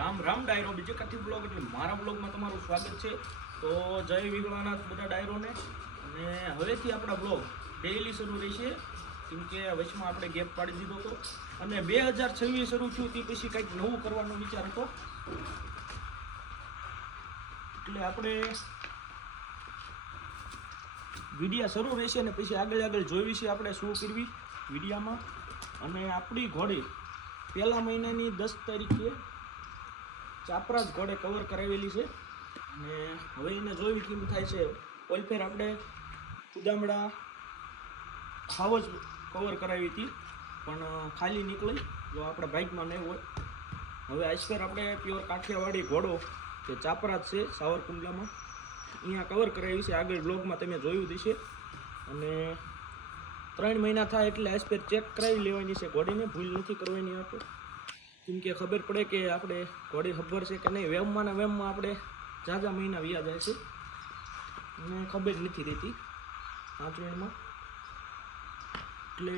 રામ રામ ડાયરો બીજે કાથી બ્લોગ એટલે મારા બ્લોગમાં તમારું સ્વાગત છે। તો જય વિગળાનાથ બધા ડાયરોને। અને હવેથી આપણા બ્લોગ ડેઈલી શરૂ રહેશે, કેમ કે વચમાં આપણે ગેપ પાડી દીધો હતો અને 2026 શરૂ થયું તે પછી કંઈક નવું કરવાનો વિચાર હતો, એટલે આપણે વિડીયા શરૂ રહેશે અને પછી આગળ આગળ જોઈવી છે આપણે શું કરવી વિડીયામાં। અને આપણી ઘોડી પહેલા મહિનાની 10 તારીખે ચાપરાજ ઘોડે કવર કરાવેલી છે અને હવે એને જોઈ કેમ થાય છે। ઓલફેર આપણે ઉદામડા હાવ જ કવર કરાવી હતી પણ ખાલી નીકળી, જો આપણા બાઇકમાં નહીં હોય। હવે આઈસ્પેર આપણે પ્યોર કાઠિયાવાડી ઘોડો કે ચાપરાજ છે સાવરકુંડલામાં, અહીંયા કવર કરાવી છે। આગળ બ્લોગમાં તમે જોયું હશે। અને 3 મહિના થાય એટલે આઈસ્પેર ચેક કરાવી લેવાની છે ઘોડીને, ભૂલ નથી કરવાની આપણે, કેમ કે ખબર પડે કે આપણે ઘોડી ખબર છે કે નહીં। વેમમાં ને વેમમાં આપણે ઝાઝા મહિના વ્યા જાય છે અને ખબર નથી રહેતી સાચવેણમાં, એટલે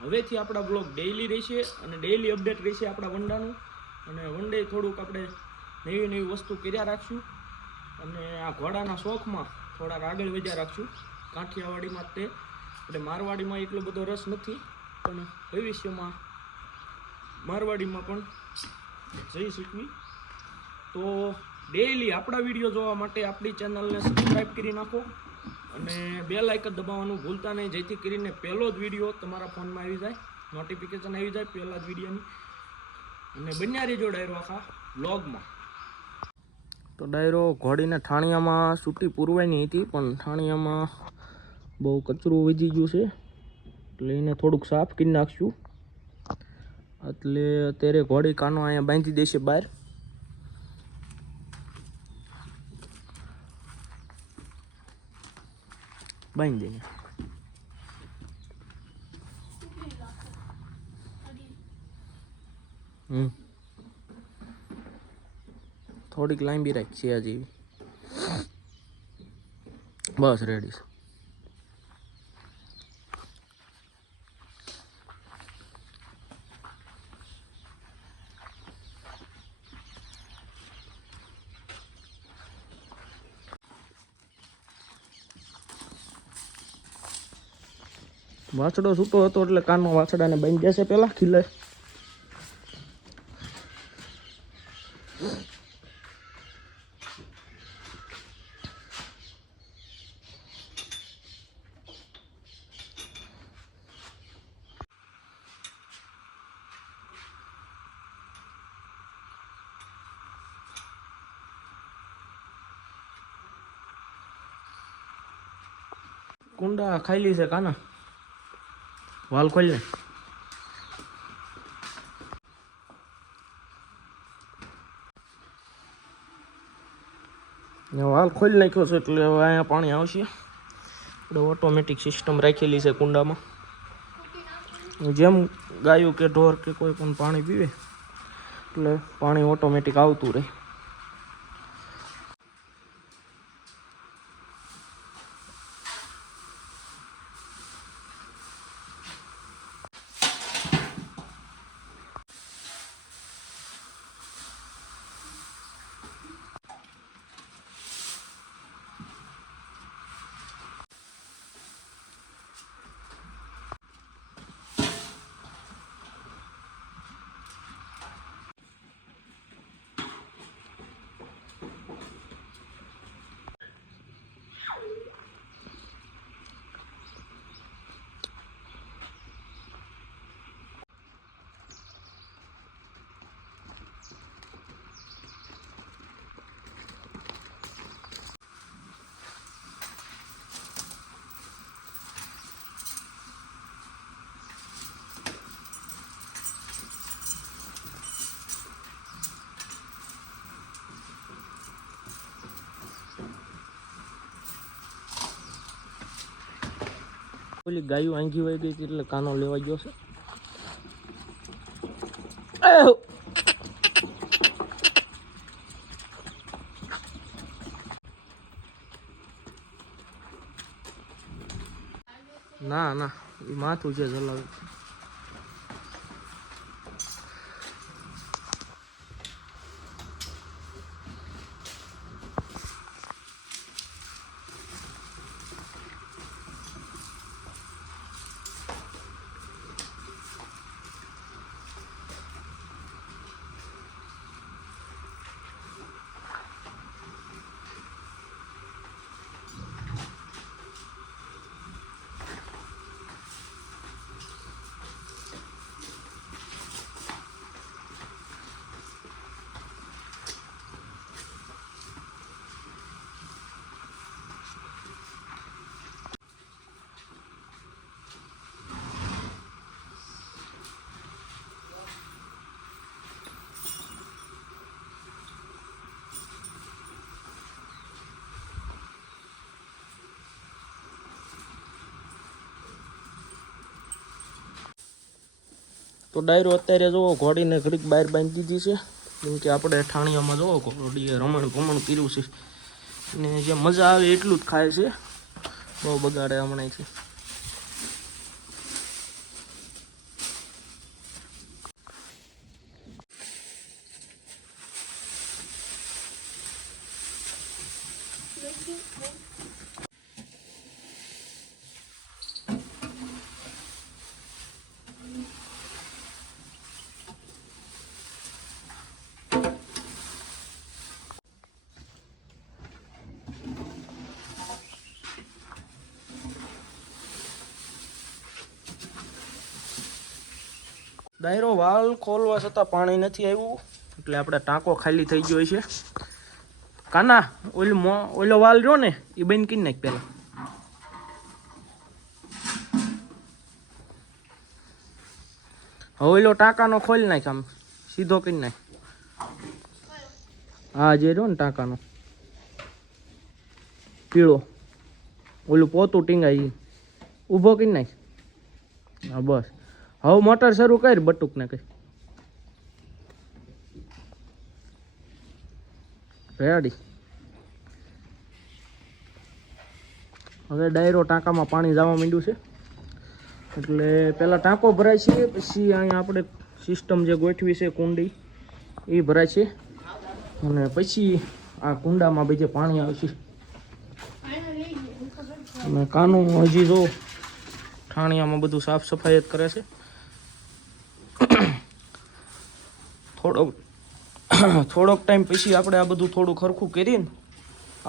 હવેથી આપણા બ્લોગ ડેઈલી રહેશે અને ડેઈલી અપડેટ રહેશે આપણા વંડાનું। અને વન ડે થોડુંક આપણે નવી નવી વસ્તુ કર્યા રાખશું અને આ ઘોડાના શોખમાં થોડાક આગળ વધ્યા રાખશું કાઠિયાવાડીમાં। તે એટલે મારવાડીમાં એટલો બધો રસ નથી, પણ ભવિષ્યમાં મારવાડીમાં પણ જઈ શકવી। તો ડેઈલી આપણા વિડીયો જોવા માટે આપણી ચેનલને સબસ્ક્રાઈબ કરી નાખો અને બેલ આઇકન દબાવવાનું ભૂલતા નહીં, જેથી કરીને પહેલો જ વિડીયો તમારા ફોનમાં આવી જાય, નોટિફિકેશન આવી જાય પહેલા જ વિડીયોની। અને બન્યા રહેજો ડાયરો આખા વ્લોગમાં। તો ડાયરો ઘોડીને ઠાણિયામાં સૂટી પૂરવાની હતી પણ ઠાણિયામાં બહુ કચરું વધી ગયું છે, એટલે એને થોડુંક સાફ કરી નાખશું। એટલે અત્યારે ઘોડી કાનો અહીંયા બાંધી દેશે બહાર, બાંધી દઈને થોડીક લાંબી રાખી આ જેવી, બસ રેડી છે। વાછડો છૂટો હતો એટલે કાનો વાછડાને બાંધી દેશે પેલા ખીલે। કુંડા ખાઈ છે કાના, વાલ ખોલ ને। વાલ ખોલી નાખ્યો છે એટલે હવે અહીંયા પાણી આવશે। આપણે ઓટોમેટિક સિસ્ટમ રાખેલી છે કુંડામાં, જેમ ગાયું કે ઢોર કે કોઈ પણ પાણી પીવે એટલે પાણી ઓટોમેટિક આવતું રહે। ઓલી ગાયું આંગી વહી ગઈ એટલે કાનો લેવા ગયો છે। ના ના એ માથું છે જલાવી, તો ડાયરો અત્યારે જુઓ ઘોડીને ઘડીક બહાર બાંધી દીધી છે, કેમ કે આપણે ઠાણિયામાં જુઓ ઘોડીએ રમણ ભમણ કર્યું છે ને જે મજા આવે એટલું જ ખાય છે, બહુ બગાડે હમણાંથી. ડાયરો વાલ ખોલવા છતાં પાણી નથી આવ્યું, એટલે આપણે ટાંકો ખાલી થઈ ગયો છે. કાના ઓલો વાલ રહ્યો ને એ બંધ કરી નાખ પેલા. હવે ઓલો ટાંકાનો ખોલી નાખ, આમ સીધો કરી નાખ. હા જે રહ્યો ને ટાંકાનો પીળો ઓલું પોતું ટીંગાય ઊભો કરી નાખ. હા બસ હવે મોટર શરૂ કર બટુક ને કઈ રેડી. હવે ડાયરો ટાંકામાં પાણી જવા માંડ્યું છે, એટલે પહેલાં ટાંકો ભરાય છે, પછી અહીંયા આપણે સિસ્ટમ જે ગોઠવી છે કુંડી એ ભરાય છે, અને પછી આ કુંડામાં બીજે પાણી આવશે. અને કાનું હજી જો ઠાણિયામાં બધું સાફ સફાઈ જ કરે છે. થોડોક ટાઈમ પછી આપણે આ બધું થોડું ખરખું કરીને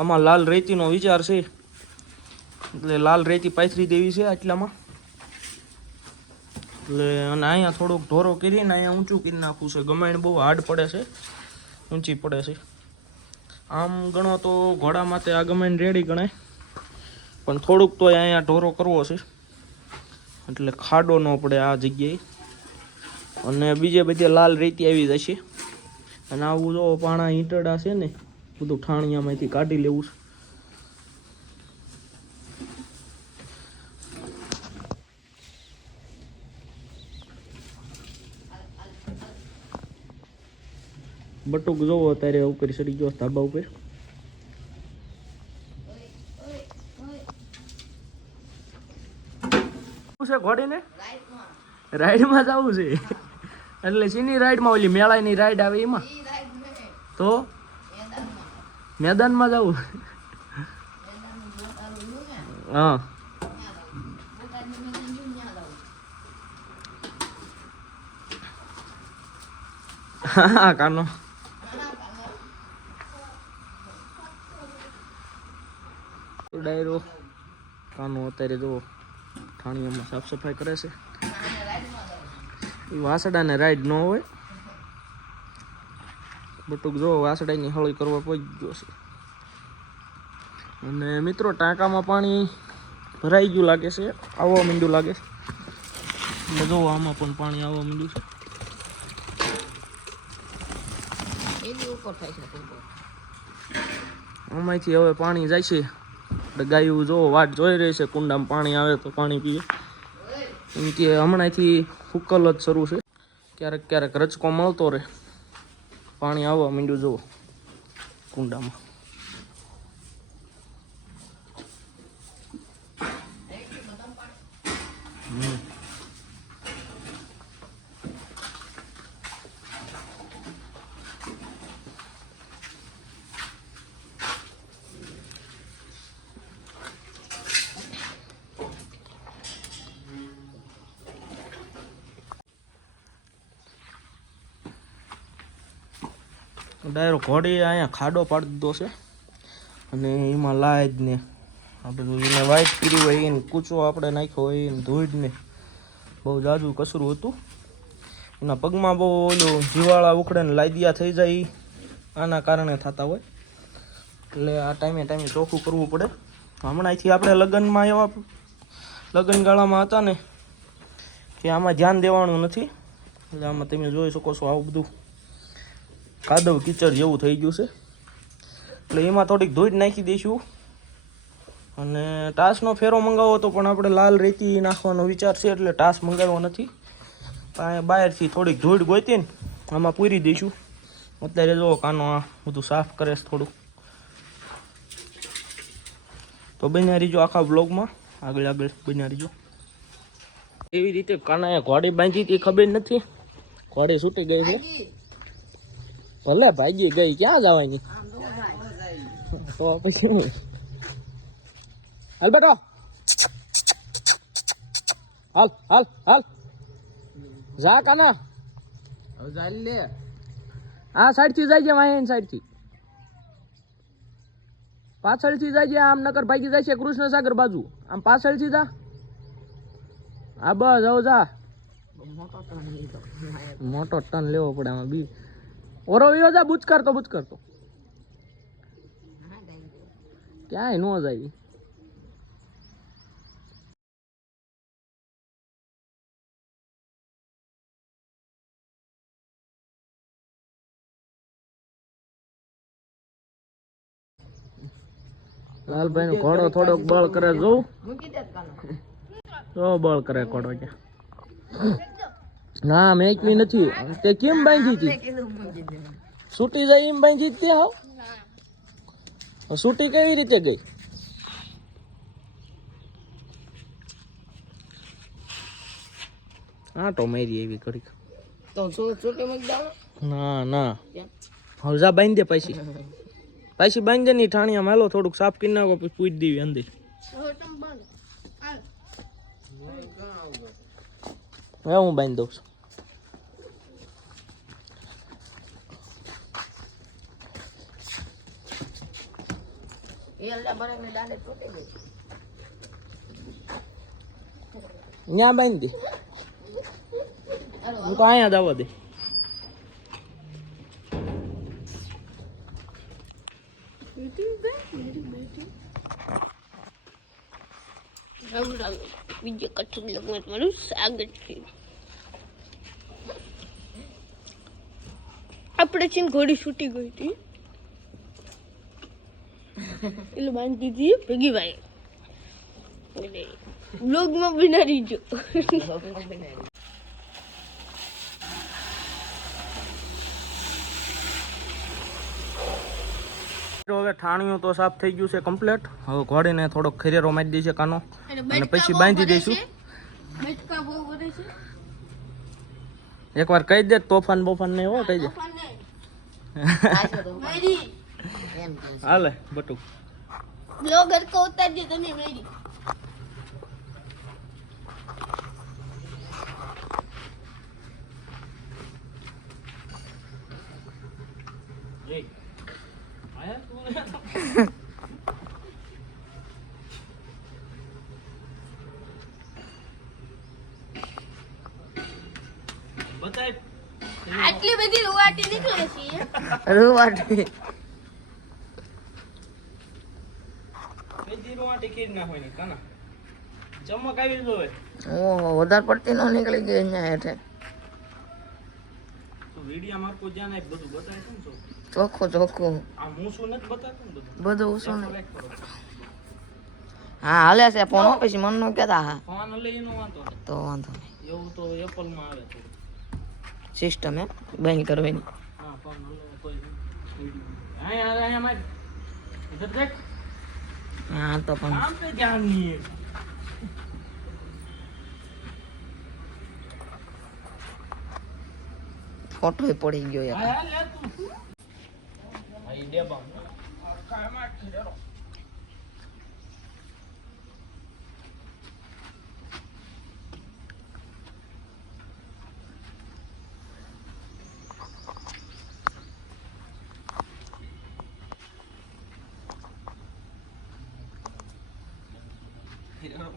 આમાં લાલ રેતીનો વિચાર છે, એટલે લાલ રેતી પાથરી દેવી છે આટલામાં. એટલે અને અહીંયા થોડોક ઢોરો કરીને અહીંયા ઊંચું કરી નાખવું છે. ગમાણ બહુ હાર્ડ પડે છે, ઊંચી પડે છે. આમ ગણો તો ઘોડા માટે આ ગમાણ રેડી ગણાય, પણ થોડુંક તો અહીંયા ઢોરો કરવો છે, એટલે ખાડો ન પડે આ જગ્યાએ. અને બીજે બધે લાલ રેતી આવી જશે. અને આવું જો પાણા ઈંટડા છે ને બધું ઠાણિયામાંથી કાઢી લેવું છે. બટુક જોવો અત્યારે ઉપર ચડી ગયો ધાબા ઉપર. છે ઘોડીને રાઈડમાં જવું છે, એટલે શીની રાઈડમાં ઓલી મેળાની રાઈડ આવે એમાં, તો મેદાનમાં જવું. હા હા કાનો ડાયરો કાનો અત્યારે જો ઠાણિયામાં સાફ સફાઈ કરે છે. એ વાસડાને રાઈડ ન હોય, બટુક જો વાસડાની હળી કરવા પહોંચી ગયો છે. અને મિત્રો ટાંકામાં પાણી ભરાઈ ગયું લાગે છે, આવવા માંડ્યું લાગે છે. એટલે જો આમાં પણ પાણી આવવા માંડ્યું છે. આમાંથી હવે પાણી જાય છે, એટલે ગાયું જો વાટ જોઈ રહી છે કુંડામાં પાણી આવે તો પાણી પીએ. એમ કે હમણાંથી ફૂકલ જ શરૂ છે, ક્યારેક ક્યારેક રચકો મળતો રહે. પાણી આવવા માંડ્યું જુઓ કુંડામાં. ડાયરો ઘોડી અહીંયા ખાડો પાડી દીધો છે, અને એમાં લાજ ને આ બધું એને વાઇટ કરી હોય એને કૂચો આપણે નાખ્યો હોય એને ધોઈડ ને બહુ જાજુ કચરું હતું. એના પગમાં બહુ ઓલું જીવાળા ઉખડે ને લાદિયા થઈ જાય, આના કારણે થતા હોય. એટલે આ ટાઈમે ચોખ્ખું કરવું પડે. હમણાંથી આપણે લગ્નમાં એવા લગ્નગાળામાં હતા ને કે આમાં ધ્યાન દેવાનું નથી. એટલે આમાં તમે જોઈ શકો છો આવું બધું કાદવ કીચડ જેવું થઈ ગયું છે. એટલે એમાં થોડીક ધોઈ નાખી દઈશું. અને ટાસનો ફેરો મંગાવો તો પણ આપણે લાલ રેતી નાખવાનો વિચાર છે, એટલે ટાસ મંગાવ્યો નથી. બહારથી થોડીક ધૂળ ગોતી ને આમાં પૂરી દઈશું. અત્યારે જો કાનો આ બધું સાફ કરે છે થોડું. તો બન્યા રહીજો આખા બ્લોગમાં, આગળ બન્યા રહીજો. એવી રીતે કાનાએ ઘોડી બાંધી હતી ખબર નથી, ઘોડી છૂટી ગઈ છે. ભલે ભાગી ગઈ, ક્યાં જવાની? તો પછી હું હાલ બેટો, હાલ હાલ હાલ જા કાના, ચાલ લે. આ સાઈડ થી જાય છે, વાહન સાઈડ થી પાછળથી જાય છે. આમ નકર ભાગી જાય છે કૃષ્ણસાગર બાજુ. આમ પાછળથી જા. હા બસ હવે જા. મોટો ટન લેવો પડે આમાં બી. ઓરો વિયો જા, બુચ કરતો ક્યાંય નો જાય. લાલભાઈ નો ઘોડો થોડોક બળ કરે, જોઉં તો બળ કરે ઘોડો. ક્યાં ના મેકવી નથી. તે કેમ બાંધી હતી? છૂટી જાય એમ બાંધી હતી. હાવ છૂટી કેવી રીતે ગઈ? હા તો મારી એવી ઘડીક ના ના હવે જા બાંધી દે. પાછી બાંધી દે ની ઠાણીયા માલો થોડુંક સાફ કરી નાખો, પછી પૂછ દેવી અંદર. હવે હું બાંધી દઉં છું. ત્યાં બાંધી દે. હું તો અહીંયા જ આવવા દે. બીજો કચ્છ લગ્ન મારું સ્વાગત છે. આપણે છે ઘોડી છૂટી ગઈ હતી એટલે બાંધી હતી ભેગી ભાઈ. બ્લોગમાં બનાવી જો. હવે ઠાણિયું તો સાફ થઈ ગયું છે કમ્પ્લીટ. હવે ઘોડીને થોડોક ખરેરો મારી દે છે કાનો, અને પછી બાંધી દઈશું. એકવાર કહી દે તોફાન બોફાન નહીં હો, કહી દે. હાલે બટુ બ્લોગર કો ઉતાર દે તમે મેરી. આટલી બધી રૂવાટી નીકળે છે. રૂવાટી બેજી રૂવાટી કીડ ના હોય ને કાના ચમક આવી જોવે. ઓહો વધારે પડતી નો નીકળી ગઈ અહીંયા હેઠે. તો વિડિયા માં કો જાને બધું બતાય કેમ છો? ચોખ્ખું આ મૂસું નથી બતાતું ને બધું ઉસું ને. હા હાલે છે ફોન, પછી મન નો કહેતા. હા ફોન લઈ એનો વાંધો નહીં. તો વાંધો નહીં. એવું તો એપલ માં આવે છે સિસ્ટમ હે બંધ કરવાની. હા ફોન કોઈ અહીંયા માર ઇધર દેખ. હા તો પણ આમ पे ध्यान नहीं है. ફોટો પડી ગયો યાર. આયા લે તું આઈ દે બમ કાય માં ખીરો.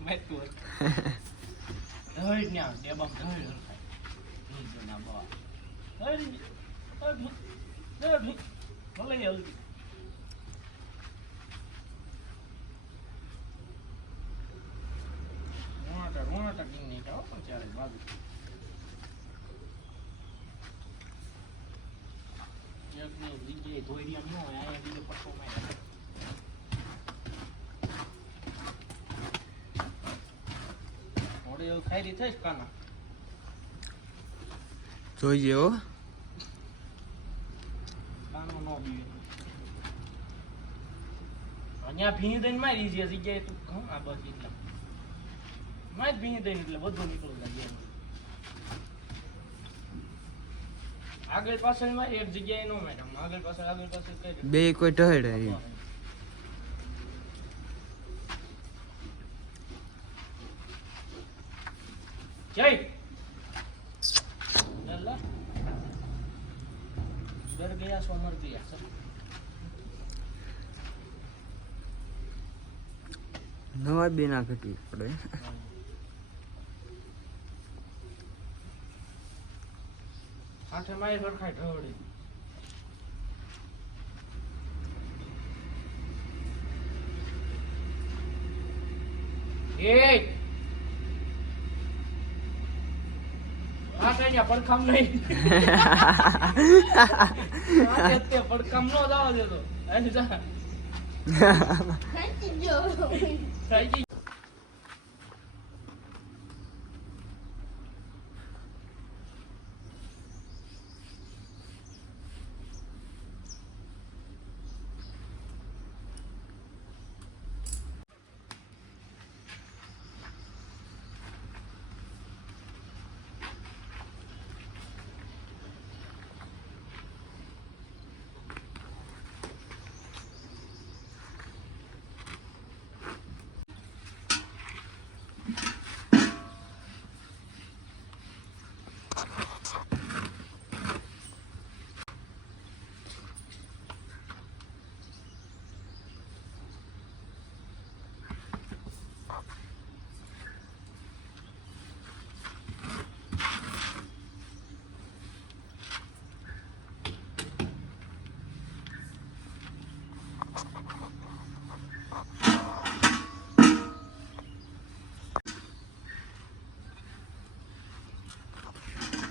મેં તું હઈ ન્યા દે બમ હઈ ની જના બા હઈ ભલે જલ્દી રોનાટા કિંગ નહીં ખાઓ પણ ચાલે બાજુ એક ને બીજે ધોઈડિયા નો આયા બીજે પટ્ટો માં ઓડે ખાઈ રી થઈશ કાના જોઈએ હો. કાનો નો બીવે અહીંયા ભીની દઈને મારી છે જગ્યાએ તું ઘઉં આ બસ એટલા માર ભીની દઈને એટલે બધું નીકળી જાય આગળ પાછળ માં એક જગ્યાએ નો મેડમ આગળ પાછળ કઈ બે કોઈ ટહેડે ઈ. જય ડર ગયા સો મર ગયા સર નવા બે ના ઘટી પડે. આઠે મારી સરખાઈ ઢવડી એ આઠે અહીંયા પડખામ નહીં આઠે તે પડખામ નો જવા દેતો અહીં જા ખાઈ જો થઈ ગઈ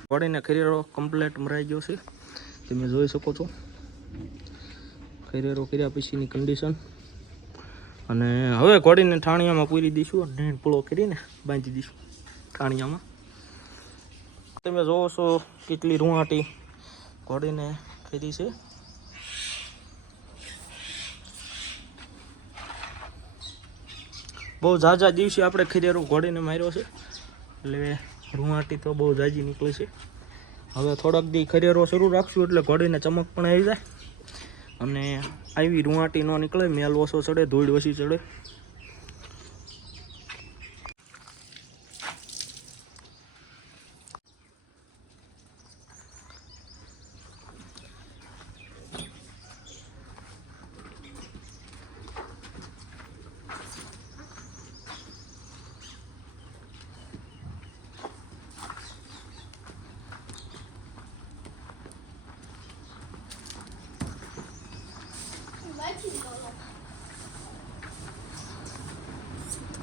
ઘોડીને ખરીરો કમ્પ્લીટ મરાઈ ગયો છે તમે જોઈ શકો છો ખરીરો કર્યા પછીની કન્ડિશન અને હવે ઘોડીને ઠાણિયામાં પૂરી દઈશું અને પૂળો કરીને બાંધી દઈશું ઠાણિયામાં તમે જોવો છો કેટલી રૂંવાટી ઘોડીને ખરી છે બહુ ઝાઝા દિવસે આપણે ખરીરો ઘોડીને માર્યો છે એટલે રૂંવાટી તો બહુ ઝાઝી નીકળે છે હવે થોડાક દી ખરેરો શરૂ રાખશું એટલે ઘોડીને ચમક પણ આવી જાય અને આવી રૂંવાટી ન નીકળે મેલ ઓછો ચડે ધૂળ ઓછી ચડે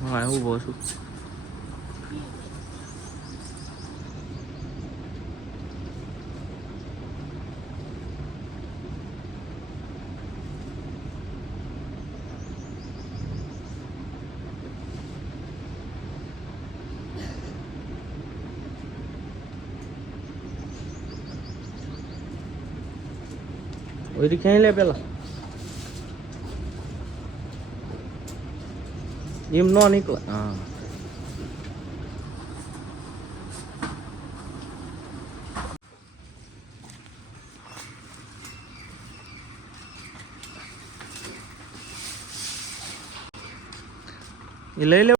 હા એવું બહુ છું ઓયરી ક્યાંય લે પેલા એમ ન નીકળે હા એ લઈ લે